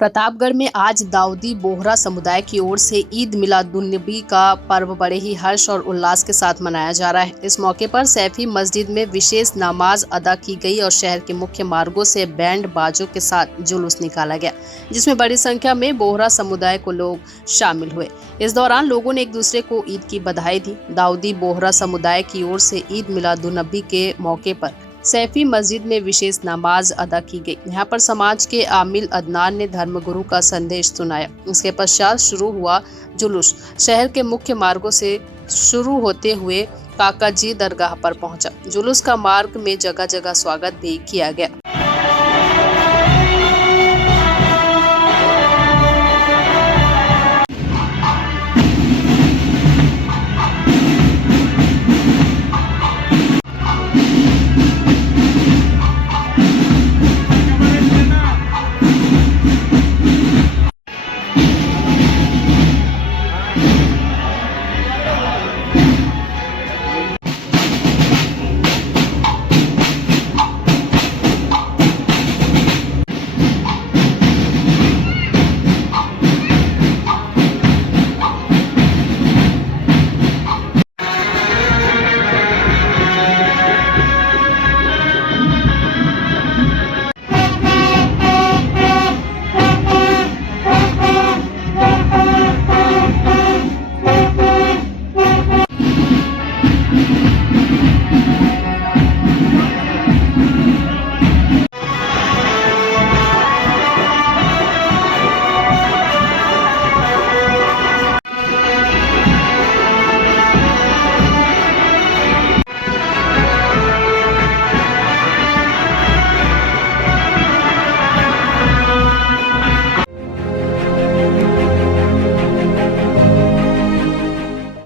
प्रतापगढ़ में आज दाऊदी बोहरा समुदाय की ओर से ईद मिलादुन्नबी का पर्व बड़े ही हर्ष और उल्लास के साथ मनाया जा रहा है। इस मौके पर सैफी मस्जिद में विशेष नमाज अदा की गई और शहर के मुख्य मार्गों से बैंड बाजों के साथ जुलूस निकाला गया, जिसमें बड़ी संख्या में बोहरा समुदाय को लोग शामिल हुए। इस दौरान लोगों ने एक दूसरे को ईद की बधाई दी। दाऊदी बोहरा समुदाय की ओर से ईद मिलादुन्नबी के मौके पर सैफी मस्जिद में विशेष नमाज अदा की गई। यहाँ पर समाज के आमिल अदनान ने धर्मगुरु का संदेश सुनाया। इसके पश्चात शुरू हुआ जुलूस शहर के मुख्य मार्गों से शुरू होते हुए काका जी दरगाह पर पहुंचा। जुलूस का मार्ग में जगह जगह स्वागत भी किया गया।